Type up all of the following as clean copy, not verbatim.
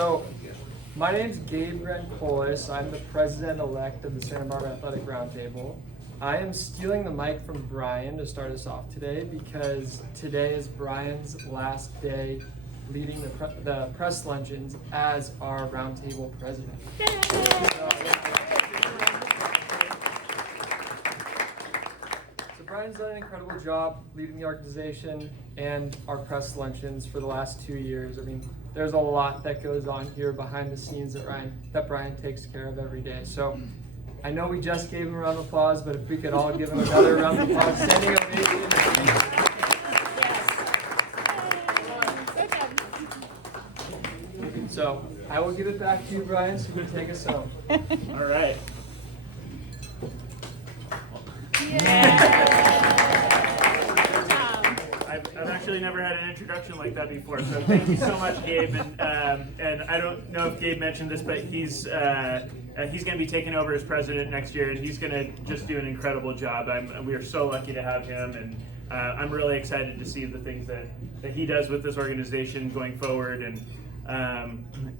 So, my name's Gabe Rencolis. I'm the president-elect of the Santa Barbara Athletic Roundtable. I am stealing the mic from Brian to start us off today because today is Brian's last day leading the press luncheons as our roundtable president. So Brian's done an incredible job leading the organization and our press luncheons for the last 2 years. I mean, there's a lot that goes on here behind the scenes that Brian takes care of every day. So I know we just gave him a round of applause, but if we could all give him another round of applause, standing ovation. So I will give it back to you, Brian, so you can take us home. All right. I've actually never had an introduction like that before, so thank you so much, Gabe. And I don't know if Gabe mentioned this, but he's going to be taking over as president next year, and he's going to just do an incredible job. We are so lucky to have him, and I'm really excited to see the things that he does with this organization going forward. And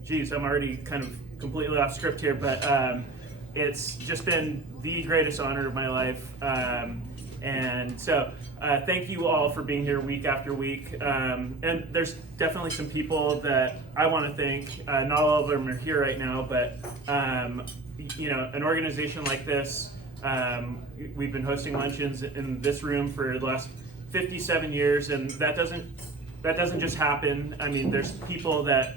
geez, I'm already kind of completely off script here, but it's just been the greatest honor of my life. And so thank you all for being here week after week. And there's definitely some people that I want to thank. Not all of them are here right now, but an organization like this, we've been hosting luncheons in this room for the last 57 years, and that doesn't just happen. I mean, there's people that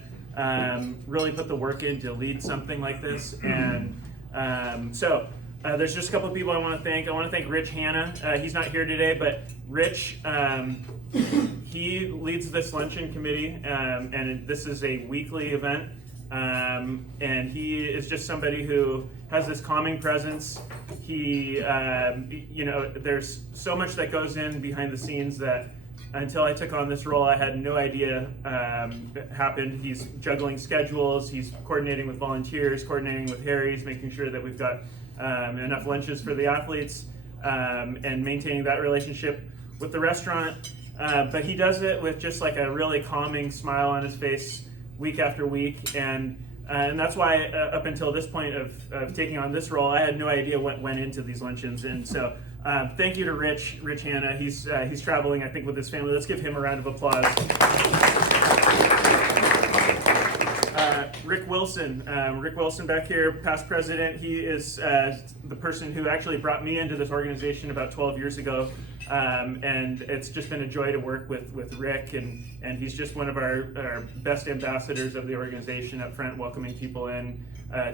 really put the work in to lead something like this, and so there's just a couple of people I want to thank. I want to thank Rich Hanna. He's not here today, but Rich, he leads this luncheon committee, and this is a weekly event, and he is just somebody who has this calming presence. He, there's so much that goes in behind the scenes that until I took on this role, I had no idea happened. He's juggling schedules, he's coordinating with volunteers, coordinating with Harry's, making sure that we've got enough lunches for the athletes, and maintaining that relationship with the restaurant. But he does it with just like a really calming smile on his face week after week. And that's why up until this point of taking on this role, I had no idea what went into these luncheons. And so thank you to Rich Hanna. He's traveling, I think, with his family. Let's give him a round of applause. Rick Wilson back here, past president. He is the person who actually brought me into this organization about 12 years ago. And it's just been a joy to work with Rick, and he's just one of our best ambassadors of the organization up front, welcoming people in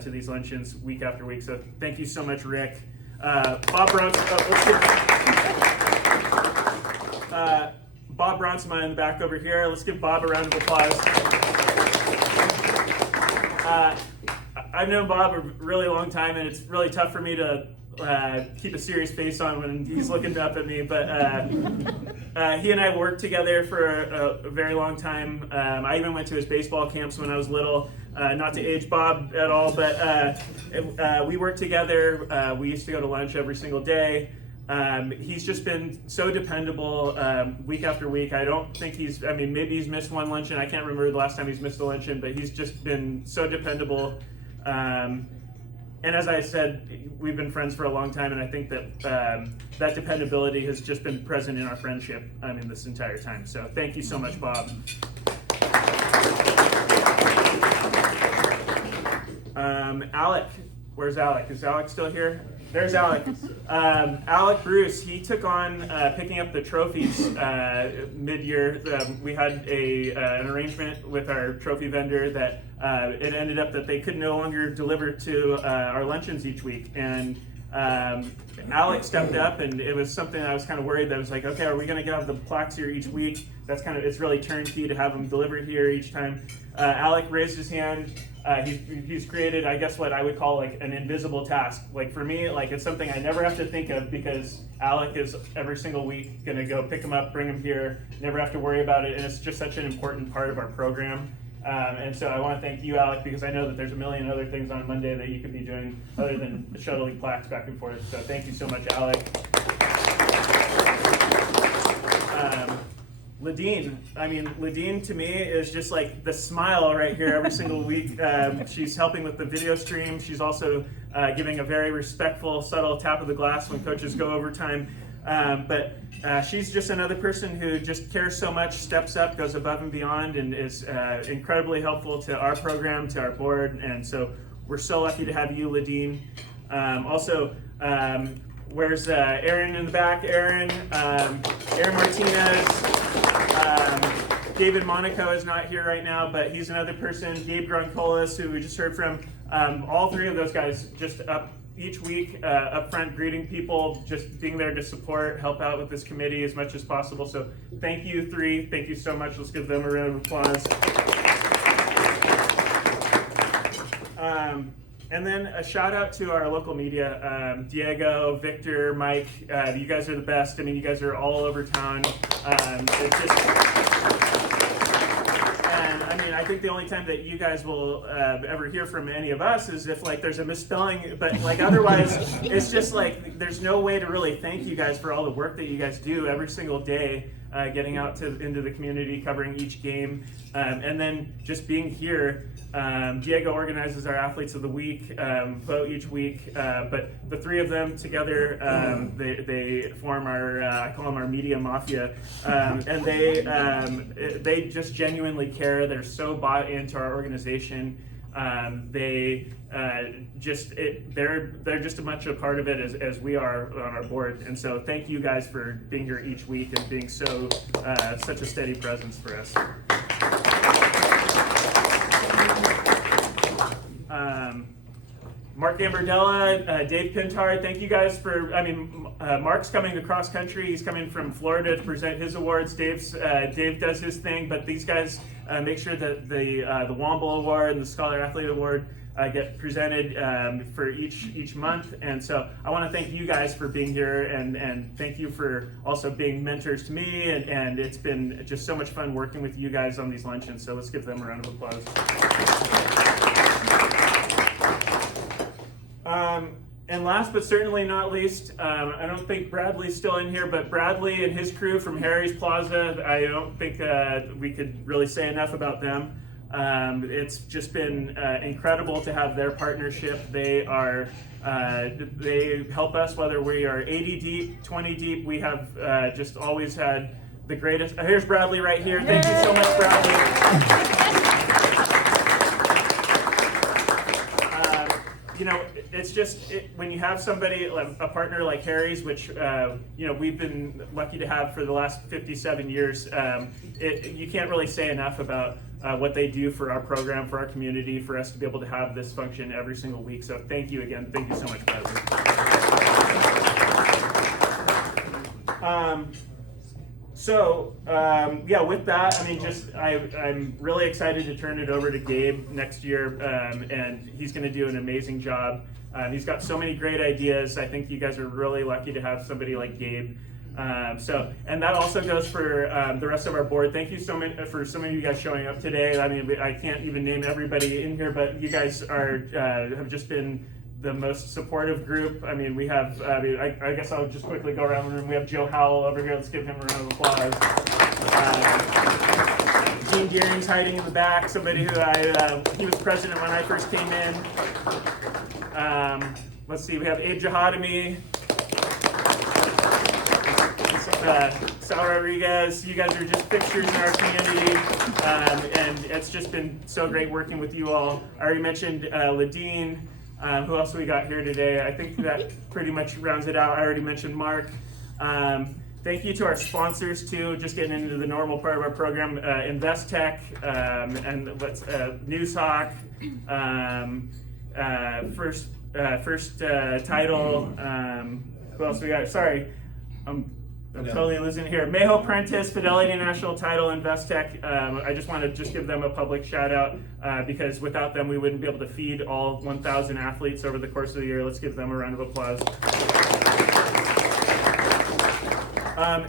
to these luncheons week after week. So thank you so much, Rick. Bob Bronsma in the back over here. Let's give Bob a round of applause. I've known Bob a really long time, and it's really tough for me to keep a serious face on when he's looking up at me, but he and I worked together for a very long time. I even went to his baseball camps when I was little, not to age Bob at all, but we worked together. We used to go to lunch every single day. He's just been so dependable week after week. I don't think maybe he's missed one luncheon. I can't remember the last time he's missed a luncheon, but he's just been so dependable. And as I said, we've been friends for a long time, and I think that that dependability has just been present in our friendship this entire time. So thank you so much, Bob. Alec, where's Alec? Is Alec still here? There's Alec. Alec Bruce, he took on picking up the trophies mid-year. We had an arrangement with our trophy vendor that it ended up that they could no longer deliver to our luncheons each week. And Alec stepped up, and it was something I was kind of worried that I was like, okay, are we going to have the plaques here each week? It's really turnkey to have them delivered here each time. Alec raised his hand. He's created, I guess, what I would call like an invisible task. Like for me, like it's something I never have to think of because Alec is every single week going to go pick him up, bring him here, never have to worry about it. And it's just such an important part of our program. And so I want to thank you, Alec, because I know that there's a million other things on Monday that you could be doing other than shuttling plaques back and forth. So thank you so much, Alec. Ladine. I mean, Ladine to me is just like the smile right here every single week. She's helping with the video stream. She's also giving a very respectful, subtle tap of the glass when coaches go overtime. But she's just another person who just cares so much, steps up, goes above and beyond, and is incredibly helpful to our program, to our board. And so we're so lucky to have you, Ladine. Also, where's Aaron in the back? Aaron Martinez. David Monaco is not here right now, but he's another person. Gabe Gruncolas, who we just heard from. All three of those guys just up each week, up front, greeting people, just being there to support, help out with this committee as much as possible. So thank you, three. Thank you so much. Let's give them a round of applause. And then a shout out to our local media, Diego, Victor, Mike. You guys are the best. I mean, you guys are all over town. It's just, and I mean, I think the only time that you guys will ever hear from any of us is if like there's a misspelling, but like otherwise, it's just like there's no way to really thank you guys for all the work that you guys do every single day. Getting out into the community, covering each game, and then just being here. Diego organizes our Athletes of the Week, vote each week, but the three of them together, they form our, I call them our media mafia, and they just genuinely care. They're so bought into our organization. They're just as much a part of it as we are on our board, and so thank you guys for being here each week and being so such a steady presence for us. Mark Gambardella, Dave Pintard, thank you guys for, Mark's coming across country. He's coming from Florida to present his awards. Dave does his thing, but these guys make sure that the Womble Award and the Scholar Athlete Award get presented for each month. And so I want to thank you guys for being here, and thank you for also being mentors to me, and it's been just so much fun working with you guys on these luncheons. So let's give them a round of applause. And last but certainly not least, I don't think Bradley's still in here, but Bradley and his crew from Harry's Plaza, I don't think we could really say enough about them. It's just been incredible to have their partnership. They help us whether we are 80 deep, 20 deep. We have just always had the greatest. Here's Bradley right here. Thank you so much, Bradley. It's just when you have somebody, a partner like Harry's, which we've been lucky to have for the last 57 years. You can't really say enough about what they do for our program, for our community, for us to be able to have this function every single week. So thank you again. Thank you so much, Bradley. With that, I'm really excited to turn it over to Gabe next year, and he's going to do an amazing job. He's got so many great ideas. I think you guys are really lucky to have somebody like Gabe. And that also goes for the rest of our board. Thank you so much for some of you guys showing up today. I can't even name everybody in here, but you guys have just been the most supportive group. We have, I guess I'll just quickly go around the room. We have Joe Howell over here. Let's give him a round of applause. Gene Gearing's hiding in the back, somebody who he was president when I first came in. Let's see, we have Abe Jahadami, Sal Rodriguez. You guys are just fixtures in our community, and it's just been so great working with you all. I already mentioned Ladine. Who else we got here today? I think that pretty much rounds it out. I already mentioned Mark. Thank you to our sponsors too, just getting into the normal part of our program, InvestTech, and Newshawk, First Title, who else we got? Sorry, I'm totally losing it here. Mayho Prentice, Fidelity National Title, InvestTech. I just want to give them a public shout out because without them we wouldn't be able to feed all 1,000 athletes over the course of the year. Let's give them a round of applause.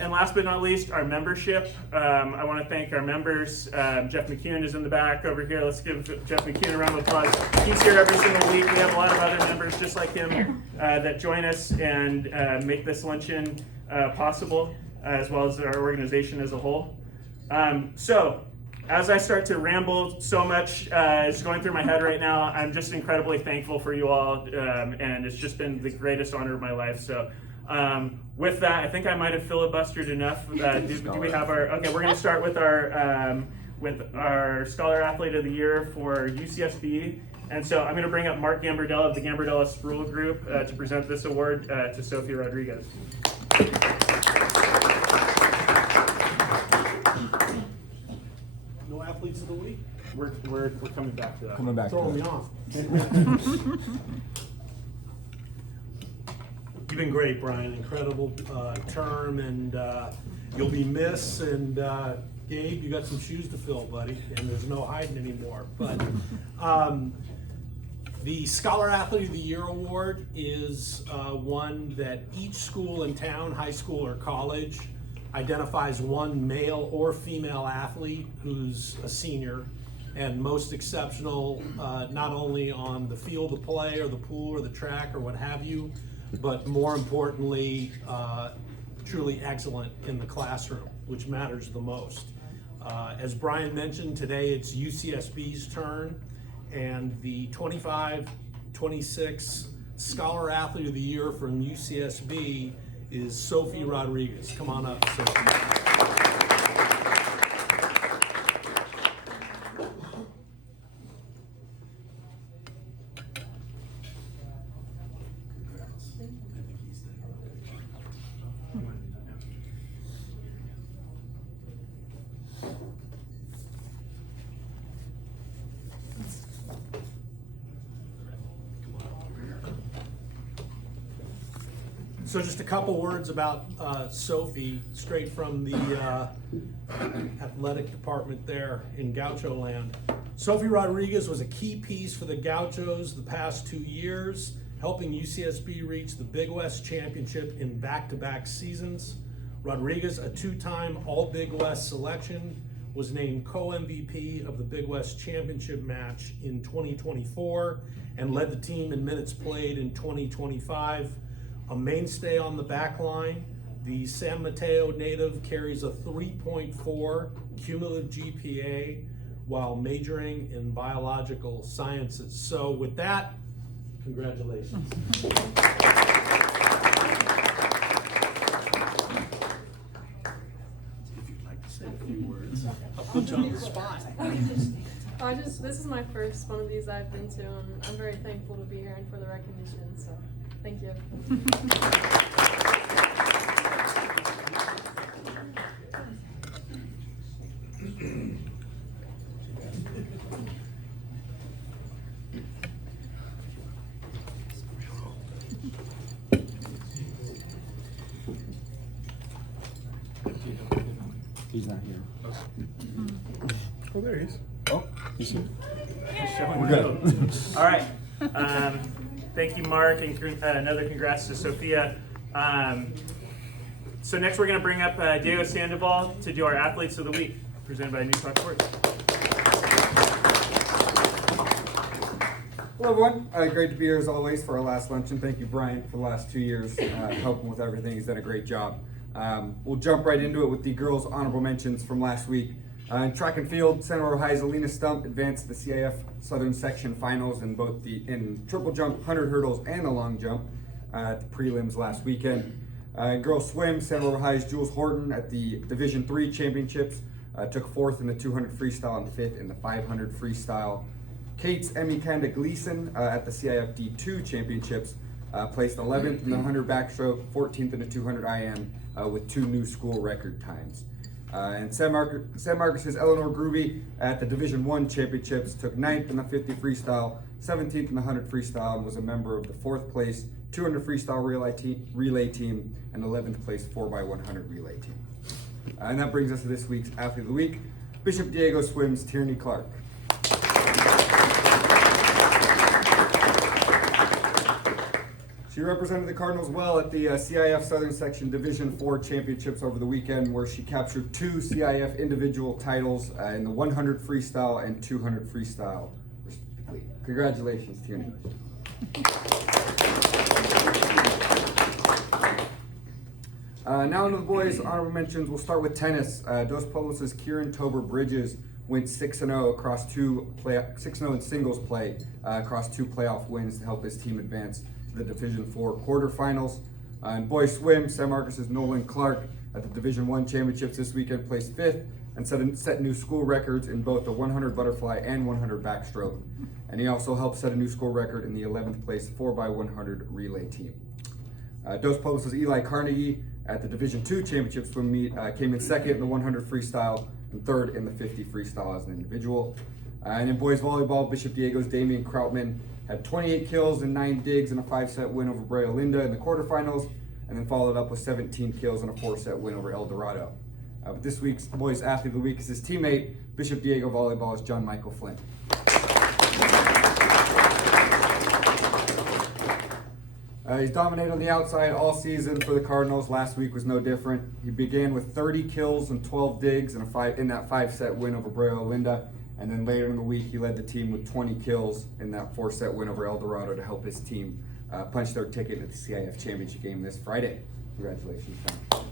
And last but not least, our membership. I want to thank our members. Jeff McCune is in the back over here. Let's give Jeff McCune a round of applause. He's here every single week. We have a lot of other members just like him that join us and make this luncheon possible, as well as our organization as a whole. So, as I start to ramble, so much is going through my head right now. I'm just incredibly thankful for you all, and it's just been the greatest honor of my life. So, with that, I think I might have filibustered enough. Do we have our? Okay, we're going to start with our Scholar Athlete of the Year for UCSB. And so I'm going to bring up Mark Gambardella of the Gambardella Spruill Group to present this award to Sophie Rodriguez. No athletes of the week? We're coming back to that. Coming back. Throwing me off. You've been great, Brian. Incredible term, and you'll be missed. And Gabe, you got some shoes to fill, buddy, and there's no hiding anymore. But the Scholar Athlete of the Year award is one that each school in town, high school or college, identifies one male or female athlete who's a senior and most exceptional, not only on the field of play or the pool or the track or what have you, but more importantly, truly excellent in the classroom, which matters the most. As Brian mentioned, today it's UCSB's turn, and the 25-26 Scholar Athlete of the Year from UCSB is Sophie Rodriguez. Come on up, Sophie. So just a couple words about Sophie, straight from the athletic department there in Gaucho land. Sophie Rodriguez was a key piece for the Gauchos the past 2 years, helping UCSB reach the Big West Championship in back-to-back seasons. Rodriguez, a two-time All-Big West selection, was named co-MVP of the Big West Championship match in 2024 and led the team in minutes played in 2025. A mainstay on the back line, the San Mateo native carries a 3.4 cumulative GPA while majoring in biological sciences. So with that, congratulations. If you'd like to say a few words. I'll put you on the spot. This is my first one of these I've been to, and I'm very thankful to be here and for the recognition, so thank you. He's not here. Oh, there he is. Oh, he's here. Showing We're good. good. All right. Thank you, Mark, and another congrats to Sophia. So next we're going to bring up Diego Sandoval to do our Athletes of the Week, presented by New Talk Sports. Hello everyone, great to be here as always for our last luncheon. Thank you, Brian, for the last 2 years helping with everything. He's done a great job. We'll jump right into it with the girls' honorable mentions from last week. In track and field, Santa Barbara High's Alina Stump advanced to the CIF Southern Section Finals in both in triple jump, 100 hurdles, and the long jump at the prelims last weekend. In girls' swim, Santa Barbara High's Jules Horton at the Division III Championships took 4th in the 200 freestyle and 5th in the 500 freestyle. Kate's Emmy Kanda Gleason at the CIF D2 Championships placed 11th in the 100 backstroke, 14th in the 200 IM with 2 new school record times. And San Marcos's Eleanor Gruby at the Division I Championships took 9th in the 50 freestyle, 17th in the 100 freestyle, and was a member of the 4th place 200 freestyle relay team and 11th place 4x100 relay team. And that brings us to this week's Athlete of the Week. Bishop Diego Swims Tierney Clark. She represented the Cardinals well at the CIF Southern Section Division IV Championships over the weekend, where she captured 2 CIF individual titles in the 100 freestyle and 200 freestyle, respectively. Congratulations, Tierney. Now into the boys' honorable mentions. We'll start with tennis. Dos Pueblos' Kieran Tober Bridges went 6-0 across 6-0 in singles play across 2 playoff wins to help his team advance to the Division IV quarterfinals. In boys swim, San Marcos' Nolan Clark at the Division I championships this weekend placed 5th and set new school records in both the 100 butterfly and 100 backstroke. And he also helped set a new school record in the 11th place 4x100 relay team. Dos Pueblos' Eli Carnegie at the Division II championship swim meet came in 2nd in the 100 freestyle and 3rd in the 50 freestyle as an individual. And in boys volleyball, Bishop Diego's Damian Krautman had 28 kills and 9 digs in a 5-set win over Brea Olinda in the quarterfinals, and then followed up with 17 kills and a 4-set win over El Dorado. But this week's boys athlete of the week is his teammate, Bishop Diego Volleyball's John Michael Flynn. He's dominated on the outside all season for the Cardinals. Last week was no different. He began with 30 kills and 12 digs in that 5-set win over Brea Olinda. And then later in the week, he led the team with 20 kills in that 4-set win over El Dorado to help his team punch their ticket into the CIF championship game this Friday. Congratulations, Tom.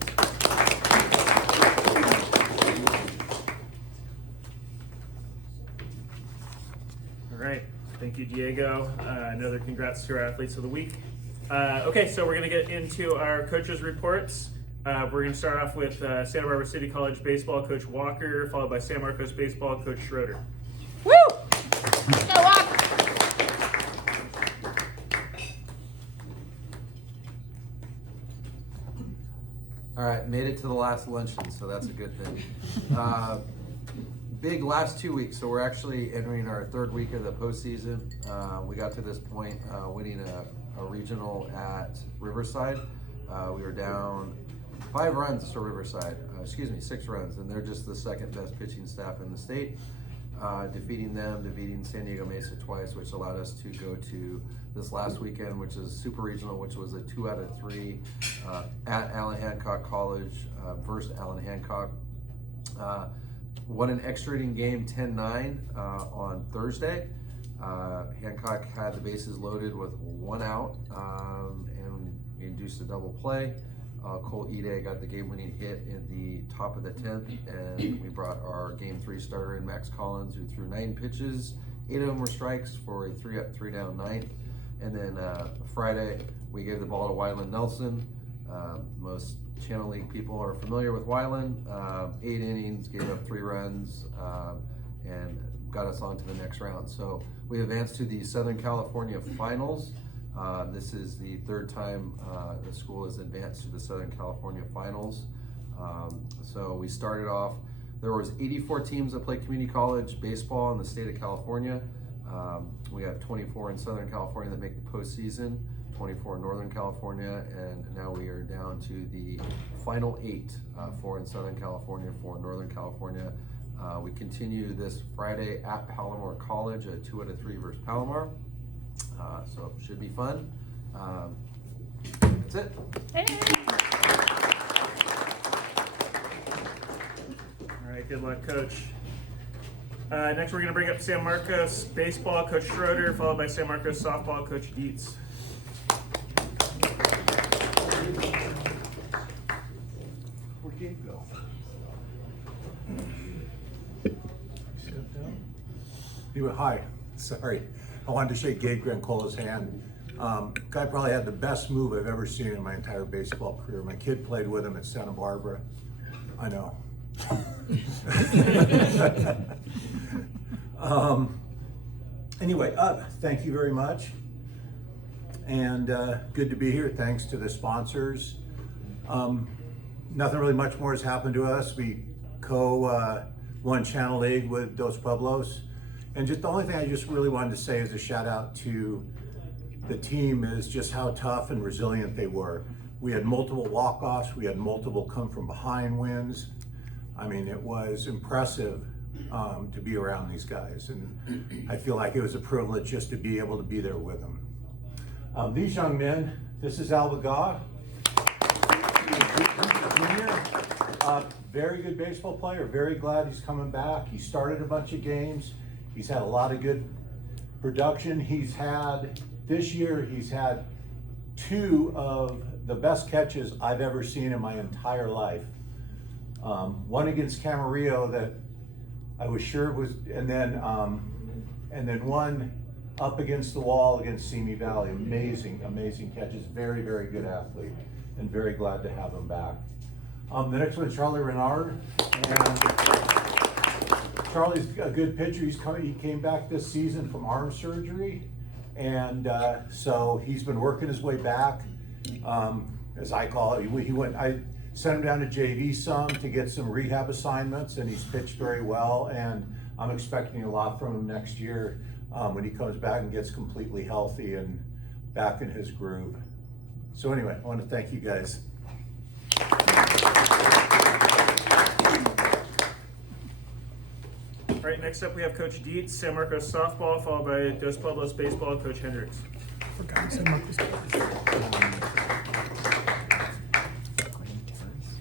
All right, thank you, Diego. Another congrats to our athletes of the week. Okay, so we're gonna get into our coaches' reports. We're gonna start off with Santa Barbara City College baseball coach Walker, followed by San Marcos baseball coach Schroeder. Woo! Go Walker! All right, made it to the last luncheon, so that's a good thing. Big last 2 weeks, so we're actually entering our 3rd week of the postseason. We got to this point winning a regional at Riverside. We were down 5 runs to Riverside, 6 runs, and they're just the 2nd best pitching staff in the state. Defeating San Diego Mesa twice, which allowed us to go to this last weekend, which is Super Regional, which was a 2 out of 3 at Allen Hancock College versus Allen Hancock. Won an extra inning game 10-9 on Thursday. Hancock had the bases loaded with 1 out and we induced a double play. Cole Ide got the game-winning hit in the top of the 10th, and we brought our Game 3 starter in, Max Collins, who threw 9 pitches. 8 of them were strikes for a 3-up, 3-down ninth. And then Friday, we gave the ball to Wyland Nelson. Most Channel League people are familiar with Wyland. 8 innings, gave up 3 runs, and got us on to the next round. So we advanced to the Southern California Finals. This is the 3rd time the school has advanced to the Southern California Finals. So we started off, there was 84 teams that play community college baseball in the state of California. We have 24 in Southern California that make the postseason, 24 in Northern California, and now we are down to the final 8, 4 in Southern California, 4 in Northern California. We continue this Friday at Palomar College, a 2 out of 3 versus Palomar. So should be fun. That's it. All right, good luck, Coach. Next, we're going to bring up San Marcos baseball coach Schroeder, followed by San Marcos softball coach Dietz. Where'd Gabe go? Anyway, hi, sorry. I wanted to shake Gabe Grancola's hand. Guy probably had the best move I've ever seen in my entire baseball career. My kid played with him at Santa Barbara. I know. Anyway, thank you very much. And good to be here. Thanks to the sponsors. Nothing really much more has happened to us. We won Channel League with Dos Pueblos. And just the only thing I just really wanted to say is a shout out to the team is just how tough and resilient they were. We had multiple walk-offs. We had multiple come from behind wins. I mean, it was impressive to be around these guys. And I feel like it was a privilege just to be able to be there with them. These young men, this is Albaga, junior, very good baseball player, very glad he's coming back. He started a bunch of games. He's had a lot of good production. This year, he's had 2 of the best catches I've ever seen in my entire life. One against Camarillo that I was sure was, and then one up against the wall against Simi Valley. Amazing, amazing catches. Very, very good athlete, and very glad to have him back. The next one is Charlie Renard, and Charlie's a good pitcher. He came back this season from arm surgery, and so he's been working his way back, as I call it. I sent him down to JV some to get some rehab assignments, and he's pitched very well, and I'm expecting a lot from him next year when he comes back and gets completely healthy and back in his groove. So anyway, I want to thank you guys. All right, next up we have Coach Dietz, San Marcos softball, followed by Dos Pueblos baseball, Coach Hendricks.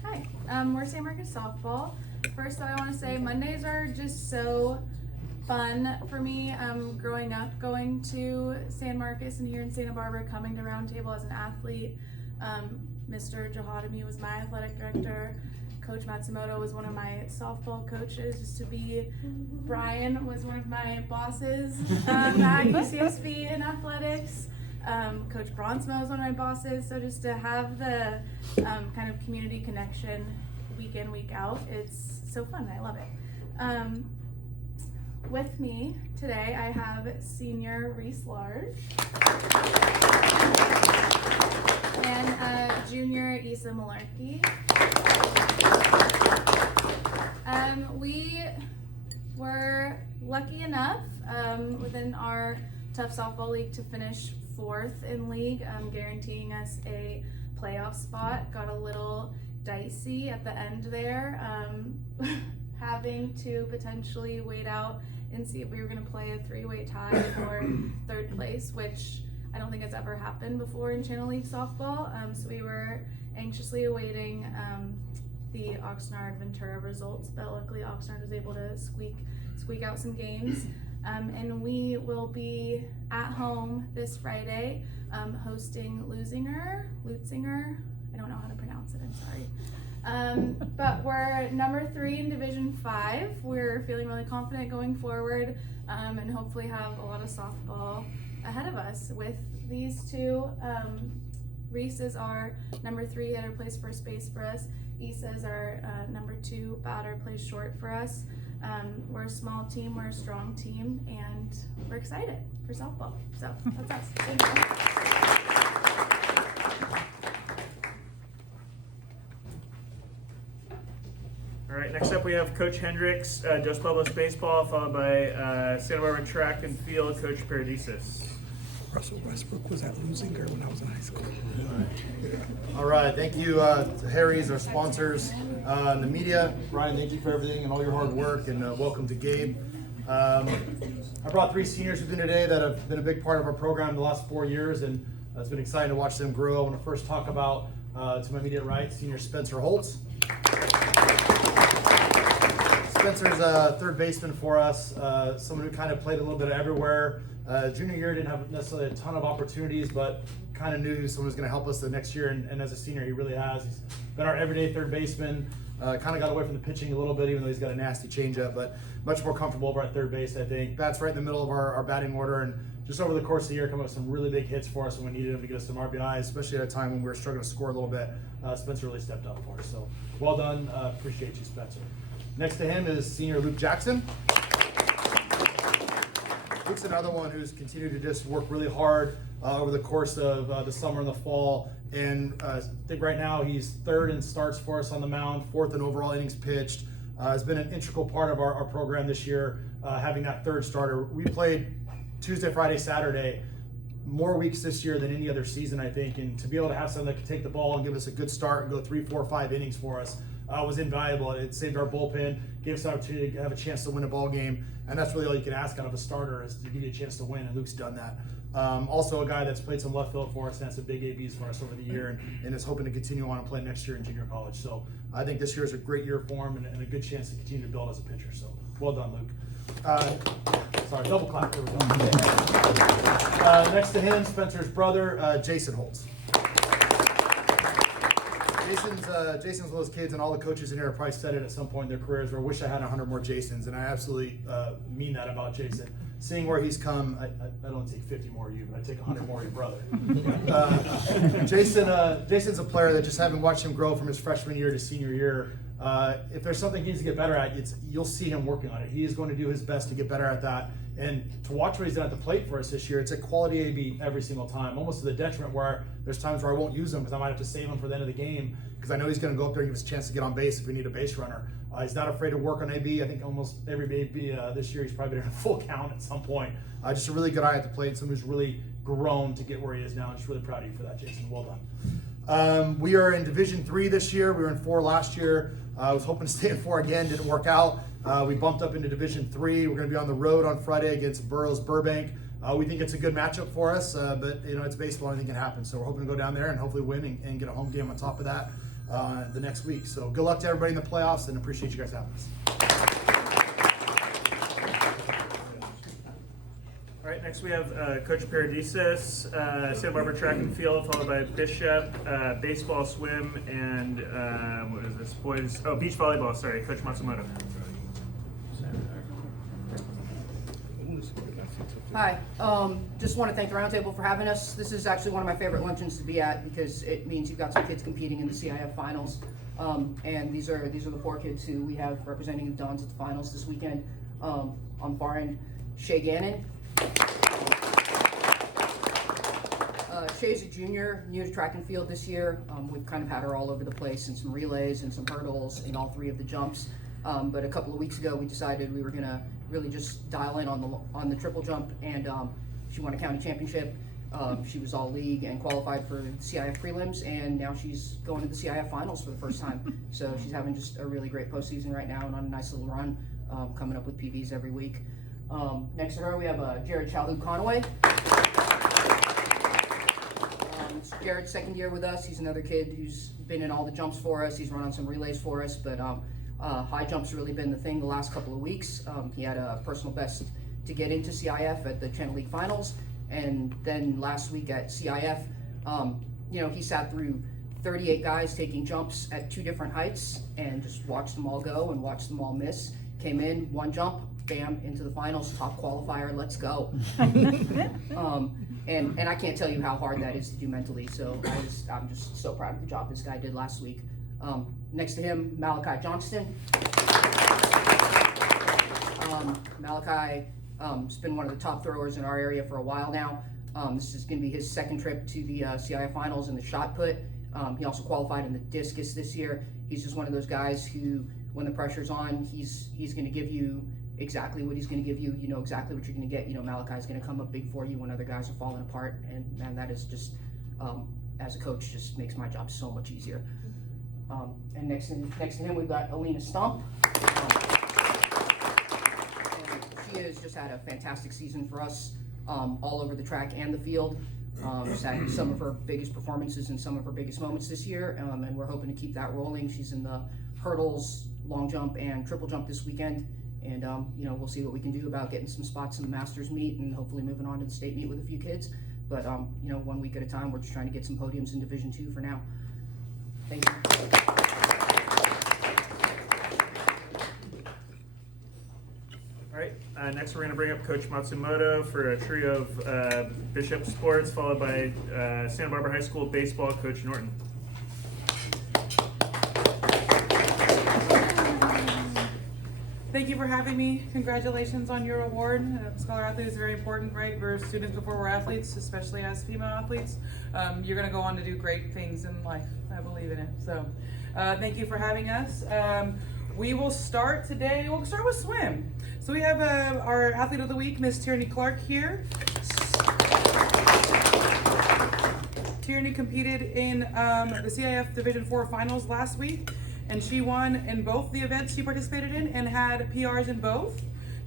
Hi, we're San Marcos softball. First, I want to say Mondays are just so fun for me. Growing up, going to San Marcos and here in Santa Barbara, coming to Round Table as an athlete. Mr. Jahadami was my athletic director. Coach Matsumoto was one of my softball coaches. Just to be, Brian was one of my bosses at UCSB in athletics. Coach Bronsmo was one of my bosses. So just to have the kind of community connection week in, week out, it's so fun. I love it. With me today, I have senior Reese Large and junior Issa Malarkey. We were lucky enough within our tough softball league to finish 4th in league, guaranteeing us a playoff spot. Got a little dicey at the end there, having to potentially wait out and see if we were going to play a 3-way tie for 3rd place, which I don't think has ever happened before in Channel League softball. So we were anxiously awaiting the Oxnard-Ventura results, but luckily Oxnard was able to squeak out some games. And we will be at home this Friday hosting Lutzinger. I don't know how to pronounce it, I'm sorry. But we're number 3 in Division 5. We're feeling really confident going forward, and hopefully have a lot of softball ahead of us with these two. Reese is our number 3 hitter, plays first base for us. Issa is our number 2 batter, plays short for us. We're a small team, we're a strong team, and we're excited for softball. So that's us. Thank you. All right, next up we have Coach Hendricks, Dos Pueblos baseball, followed by Santa Barbara track and field, Coach Paradises. Russell Westbrook was at Luzinger when I was in high school. All right, thank you to Harry's, our sponsors, and the media. Brian, thank you for everything and all your hard work, and welcome to Gabe. I brought 3 seniors with me today that have been a big part of our program the last 4 years, and it's been exciting to watch them grow. I want to first talk about, to my immediate right, senior Spencer Holtz. Spencer's a 3rd baseman for us, someone who kind of played a little bit of everywhere. Junior year didn't have necessarily a ton of opportunities, but kind of knew someone was going to help us the next year, and as a senior he really has. He's been our everyday 3rd baseman, kind of got away from the pitching a little bit, even though he's got a nasty changeup, but much more comfortable over at 3rd base, I think. Bats right in the middle of our batting order, and just over the course of the year come up with some really big hits for us when we needed him to get us some RBIs, especially at a time when we were struggling to score a little bit. Spencer really stepped up for us, so well done. Appreciate you, Spencer. Next to him is senior Luke Jackson. Luke's another one who's continued to just work really hard over the course of the summer and the fall, and I think right now he's 3rd in starts for us on the mound, 4th in overall innings pitched. Has been an integral part of our program this year, having that 3rd starter. We played Tuesday, Friday, Saturday, more weeks this year than any other season, I think, and to be able to have someone that could take the ball and give us a good start and go 3, 4, 5 innings for us was invaluable. It saved our bullpen, gave us an opportunity to have a chance to win a ball game, and that's really all you can ask out of a starter, is to give you a chance to win, and Luke's done that. Also a guy that's played some left field for us and had some big ABs for us over the year, and is hoping to continue on and play next year in junior college. So I think this year is a great year for him, and a good chance to continue to build as a pitcher. So well done, Luke. Sorry, double clap. There we go. Next to him, Spencer's brother, Jason Holtz. Jason's one of those kids, and all the coaches in here have probably said it at some point in their careers, where I wish I had 100 more Jasons, and I absolutely mean that about Jason. Seeing where he's come, I don't take 50 more of you, but I take 100 more of your brother. Jason's a player that, just having watched him grow from his freshman year to senior year, if there's something he needs to get better at, you'll see him working on it. He is going to do his best to get better at that. And to watch what he's done at the plate for us this year, it's a quality AB every single time, almost to the detriment where there's times where I won't use him because I might have to save him for the end of the game because I know he's going to go up there and give us a chance to get on base if we need a base runner. He's not afraid to work on AB. I think almost every AB this year he's probably been in a full count at some point. Just a really good eye at the plate, someone who's really grown to get where he is now. I'm just really proud of you for that, Jason. Well done. We are in Division 3 this year. We were in 4 last year. I was hoping to stay in 4 again, didn't work out. We bumped up into Division 3. We're going to be on the road on Friday against Burroughs Burbank. We think it's a good matchup for us, but it's baseball, anything can happen. So we're hoping to go down there and hopefully win and get a home game on top of that the next week. So good luck to everybody in the playoffs, and appreciate you guys having us. All right, next we have Coach Paradises, Santa Barbara Track and Field, followed by Bishop, baseball, swim, and what is this, boys? Oh, beach volleyball, sorry, Coach Matsumoto. Hi, just want to thank the Roundtable for having us. This is actually one of my favorite luncheons to be at because it means you've got some kids competing in the CIF finals. And these are the 4 kids who we have representing the Dons at the finals this weekend. On the far end, Shay Gannon. Shay's a junior, new to track and field this year. We've kind of had her all over the place in some relays and some hurdles in all 3 of the jumps. But a couple of weeks ago, we decided we were gonna really just dial in on the triple jump, and she won a county championship. She was all league and qualified for CIF prelims, and now she's going to the CIF finals for the first time. So she's having just a really great postseason right now and on a nice little run, coming up with PVs every week. Next to her, we have Jared Chalhoub-Conway. It's Jared's 2nd year with us. He's another kid who's been in all the jumps for us. He's run on some relays for us, but high jump's really been the thing the last couple of weeks. He had a personal best to get into CIF at the Channel League Finals, and then last week at CIF, he sat through 38 guys taking jumps at 2 different heights and just watched them all go and watched them all miss. Came in, 1 jump, bam, into the finals, top qualifier, let's go. And I can't tell you how hard that is to do mentally, so I'm just so proud of the job this guy did last week. Next to him, Malachi Johnston. Malachi has been one of the top throwers in our area for a while now. This is going to be his 2nd trip to the CIF finals in the shot put. He also qualified in the discus this year. He's just one of those guys who, when the pressure's on, he's going to give you exactly what he's going to give you. You know exactly what you're going to get. Malachi's going to come up big for you when other guys are falling apart, and that is just, as a coach, just makes my job so much easier. And next to him, we've got Alina Stump. And she has just had a fantastic season for us, all over the track and the field. She's had some of her biggest performances and some of her biggest moments this year, and we're hoping to keep that rolling. She's in the hurdles, long jump, and triple jump this weekend. And we'll see what we can do about getting some spots in the Masters meet and hopefully moving on to the state meet with a few kids. But 1 week at a time, we're just trying to get some podiums in Division 2 for now. Thank you. All right, next we're going to bring up Coach Matsumoto for a trio of Bishop sports, followed by Santa Barbara High School baseball, Coach Norton. Thank you for having me. Congratulations on your award. Scholar athlete is very important, right? We're students before we're athletes, especially as female athletes. You're going to go on to do great things in life. I believe in it. So thank you for having us. We will start today. We'll start with swim. So we have our athlete of the week, Miss Tierney Clark here. Tierney competed in the CIF Division 4 finals last week, and she won in both the events she participated in and had PRs in both.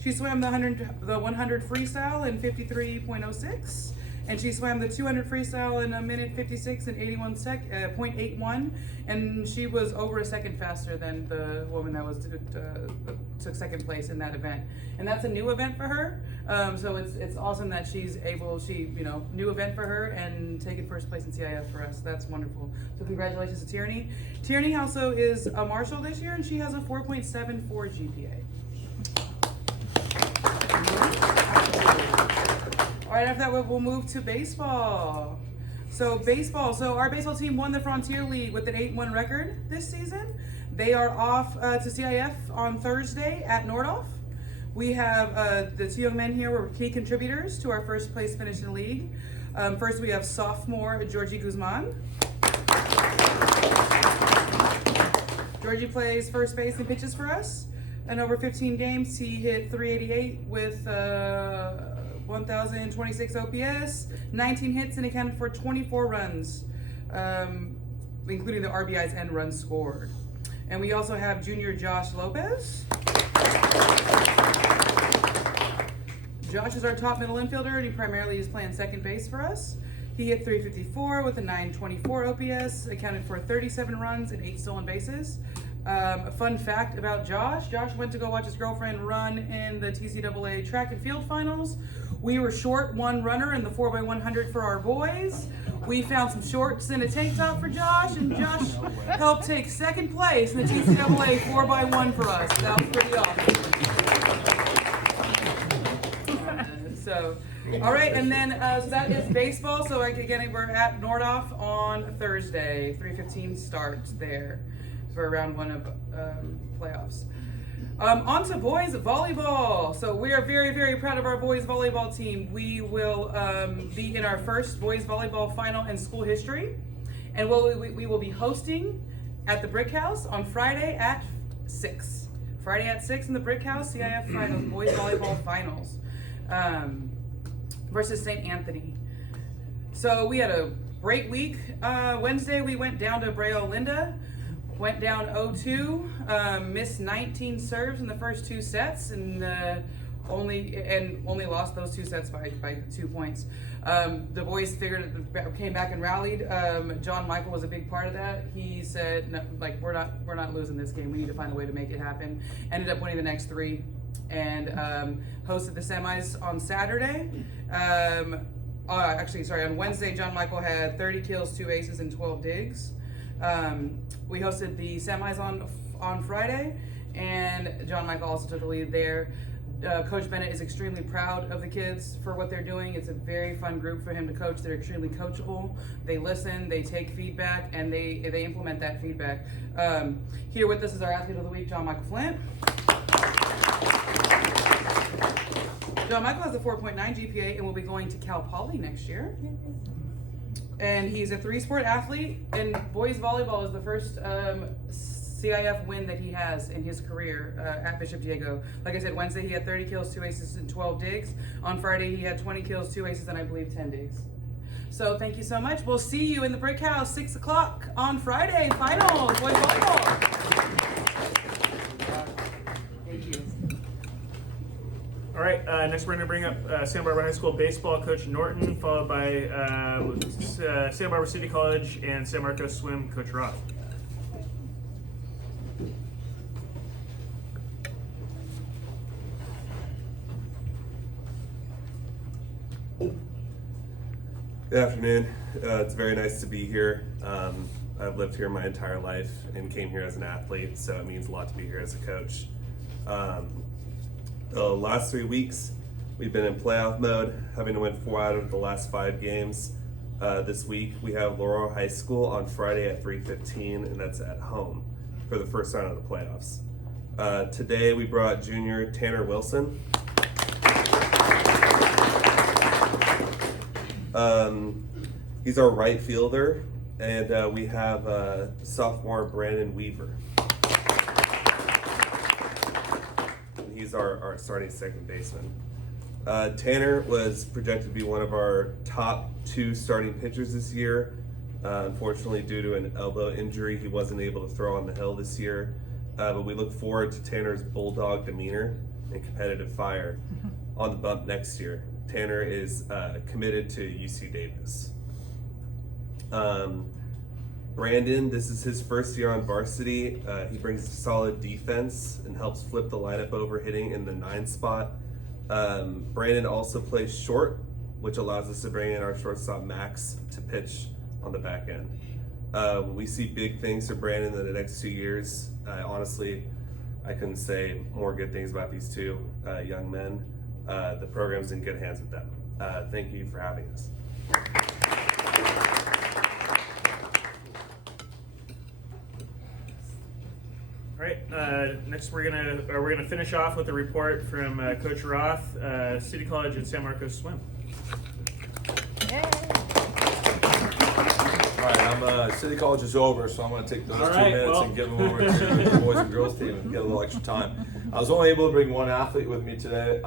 She swam the 100 freestyle in 53.06 and she swam the 200 freestyle in a minute 56 and 0.81, and she was over a second faster than the woman that was took second place in that event. And that's a new event for her, so it's awesome that she's able, new event for her, and taking first place in CIF for us. That's wonderful. So congratulations to Tierney. Tierney also is a marshal this year, and she has a 4.74 GPA. All right, after that, we'll move to baseball. So our baseball team won the Frontier League with an 8-1 record this season. They are off to CIF on Thursday at Nordhoff. We have the two young men here were key contributors to our first place finish in the league. First, we have sophomore Georgie Guzman. Georgie plays first base and pitches for us. In over 15 games, he hit .388 with 1,026 OPS, 19 hits, and accounted for 24 runs, including the RBIs and runs scored. And we also have junior Josh Lopez. Josh is our top middle infielder, and he primarily is playing second base for us. He hit .354 with a 924 OPS, accounted for 37 runs and 8 stolen bases. A fun fact about Josh went to go watch his girlfriend run in the TCAA track and field finals. We were short one runner in the 4x100 for our boys. We found some shorts and a tank top for Josh, and Josh helped take second place in the TCAA 4x1 for us. That was pretty awesome. So, all right, and then so that is baseball. So again, we're at Nordhoff on Thursday, 3:15 start there for round 1 of playoffs. On to boys volleyball. So we are very, very proud of our boys volleyball team. We will be in our first boys volleyball final in school history, and we will be hosting at the Brick House on Friday at 6. Friday at 6 in the Brick House, CIF finals, boys volleyball finals, versus St. Anthony. So we had a great week. Wednesday we went down to Brea Olinda. Went down 0-2, missed 19 serves in the first 2 sets, and only lost those 2 sets by 2 points. The boys came back and rallied. John Michael was a big part of that. He said, no, we're not losing this game. We need to find a way to make it happen. Ended up winning the next 3, and hosted the semis on Saturday. On Wednesday, John Michael had 30 kills, 2 aces, and 12 digs. We hosted the semis on Friday, and John Michael also took the lead there. Coach Bennett is extremely proud of the kids for what they're doing. It's a very fun group for him to coach. They're extremely coachable. They listen, they take feedback, and they implement that feedback. Here with us is our athlete of the week, John Michael Flint. John Michael has a 4.9 GPA and will be going to Cal Poly next year. And he's a 3-sport athlete, and boys volleyball is the first CIF win that he has in his career at Bishop Diego. Like I said, Wednesday he had 30 kills, 2 aces, and 12 digs. On Friday he had 20 kills, 2 aces, and I believe 10 digs. So thank you so much. We'll see you in the Brick House, 6 o'clock on Friday, finals, boys volleyball. Thank you. All right, next we're going to bring up Santa Barbara High School baseball coach Norton, followed by Santa Barbara City College and San Marcos swim coach Roth. Good afternoon. It's very nice to be here. I've lived here my entire life and came here as an athlete, so it means a lot to be here as a coach. The last 3 weeks, we've been in playoff mode, having to win 4 out of the last 5 games. This week, we have Laurel High School on Friday at 3:15, and that's at home for the first round of the playoffs. Today, we brought junior Tanner Wilson. He's our right fielder, and we have sophomore Brandon Weaver. He's our starting second baseman. Tanner was projected to be one of our top 2 starting pitchers this year. Unfortunately, due to an elbow injury, he wasn't able to throw on the hill this year. But we look forward to Tanner's bulldog demeanor and competitive fire on the bump next year. Tanner is committed to UC Davis. Brandon, this is his first year on varsity. He brings solid defense and helps flip the lineup over, hitting in the 9 spot. Brandon also plays short, which allows us to bring in our shortstop Max to pitch on the back end. We see big things for Brandon in the next 2 years. Honestly, I couldn't say more good things about these two young men. The program's in good hands with them. Thank you for having us. All right, next we're gonna finish off with a report from Coach Roth, City College and San Marcos Swim. All right, City College is over, so I'm going to take those 2 minutes and give them over to the boys and girls team and get a little extra time. I was only able to bring one athlete with me today.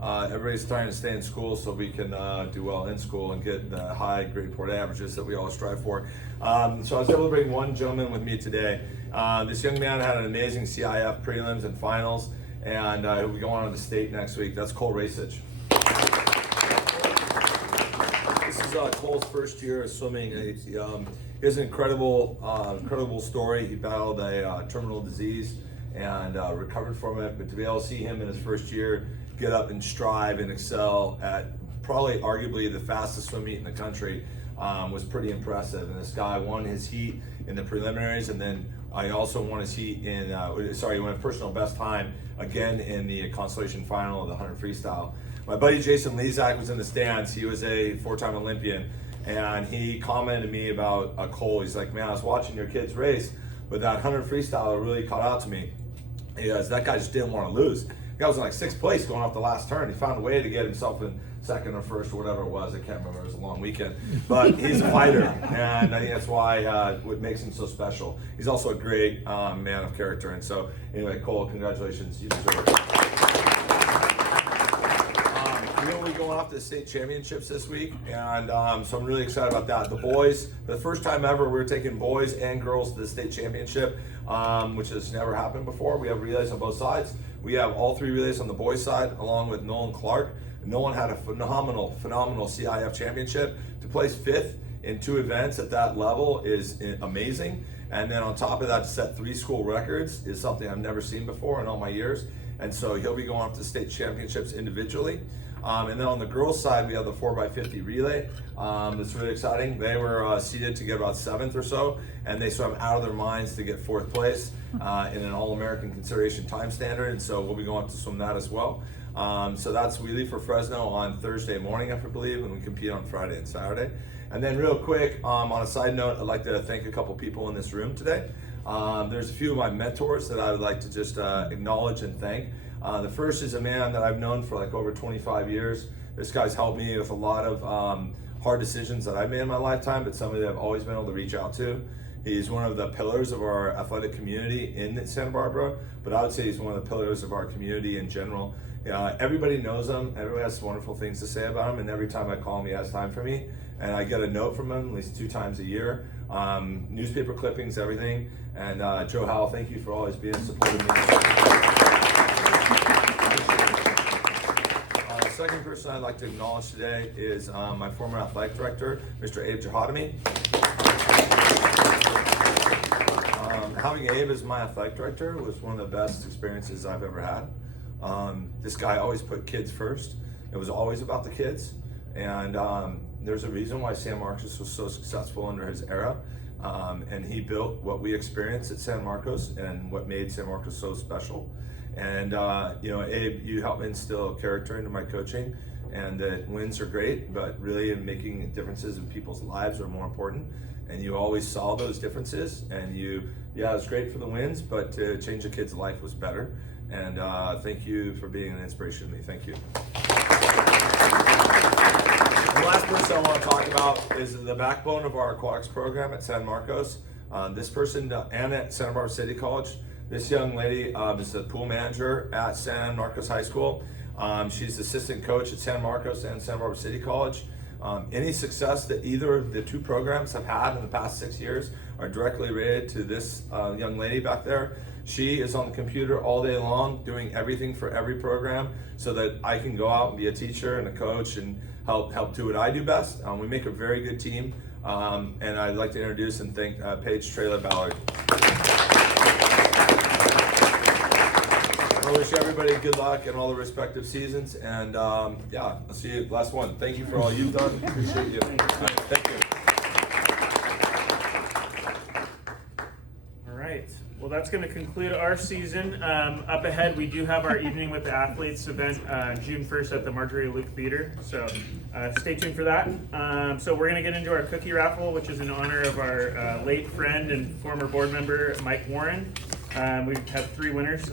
Everybody's trying to stay in school so we can do well in school and get the high grade point averages that we all strive for. So I was able to bring one gentleman with me today. This young man had an amazing CIF prelims and finals, and he'll be going on to the state next week. That's Cole Rasich. This is Cole's first year of swimming. He has an incredible story. He battled a terminal disease and recovered from it, but to be able to see him in his first year get up and strive and excel at probably arguably the fastest swim meet in the country was pretty impressive. And this guy won his heat in the preliminaries, and then he also won his heat in, he won a personal best time again in the consolation final of the 100 freestyle. My buddy Jason Lezak was in the stands. He was a 4-time Olympian, and he commented to me about Cole. He's like, man, I was watching your kids race, but that 100 freestyle really caught out to me. He goes, that guy just didn't want to lose. The guy was in like 6th place going off the last turn. He found a way to get himself in 2nd or 1st or whatever it was. I can't remember. It was a long weekend. But he's a fighter, and I think that's why what makes him so special. He's also a great man of character. And so, anyway, Cole, congratulations. You deserve it. We're going off to the state championships this week, and so I'm really excited about that. The boys, for the first time ever, we're taking boys and girls to the state championship, which has never happened before. We have relays on both sides. We have all 3 relays on the boys' side, along with Nolan Clark. Nolan had a phenomenal CIF championship. To place 5th in 2 events at that level is amazing. And then on top of that, to set 3 school records is something I've never seen before in all my years. And so he'll be going off to state championships individually. And then on the girls' side, we have the 4x50 relay. That's really exciting. They were seeded to get about 7th or so, and they swam out of their minds to get 4th place in an All-American consideration time standard. And so we'll be going to swim that as well. So that's we leave for Fresno on Thursday morning, I believe, and we compete on Friday and Saturday. And then real quick, on a side note, I'd like to thank a couple people in this room today. There's a few of my mentors that I would like to just acknowledge and thank. The first is a man that I've known for like over 25 years. This guy's helped me with a lot of hard decisions that I've made in my lifetime, but somebody that I've always been able to reach out to. He's one of the pillars of our athletic community in Santa Barbara, but I would say he's one of the pillars of our community in general. Everybody knows him, everybody has wonderful things to say about him, and every time I call him, he has time for me. And I get a note from him at least 2 times a year, newspaper clippings, everything. And Joe Howell, thank you for always being supportive of me. The second person I'd like to acknowledge today is my former athletic director, Mr. Abe Jahadami. Having Abe as my athletic director was one of the best experiences I've ever had. This guy always put kids first. It was always about the kids. And there's a reason why San Marcos was so successful under his era. And he built what we experienced at San Marcos and what made San Marcos so special. And Abe, you helped instill character into my coaching, and that wins are great, but really making differences in people's lives are more important. And you always saw those differences, and it was great for the wins, but to change a kid's life was better. And thank you for being an inspiration to me. Thank you. The last person I want to talk about is the backbone of our aquatics program at San Marcos. This person, Anna at Santa Barbara City College. This young lady is the pool manager at San Marcos High School. She's assistant coach at San Marcos and Santa Barbara City College. Any success that either of the two programs have had in the past 6 years are directly related to this young lady back there. She is on the computer all day long doing everything for every program so that I can go out and be a teacher and a coach and help do what I do best. We make a very good team, and I'd like to introduce and thank Paige Traylor-Ballard. I wish everybody good luck in all the respective seasons, and yeah, I'll see you last one. Thank you for all you've done. Appreciate you. Thank you. All right. Well, that's going to conclude our season. Up ahead, we do have our Evening with the Athletes event June 1st at the Marjorie Luke Theater. So stay tuned for that. So we're going to get into our cookie raffle, which is in honor of our late friend and former board member, Mike Warren. We have 3 winners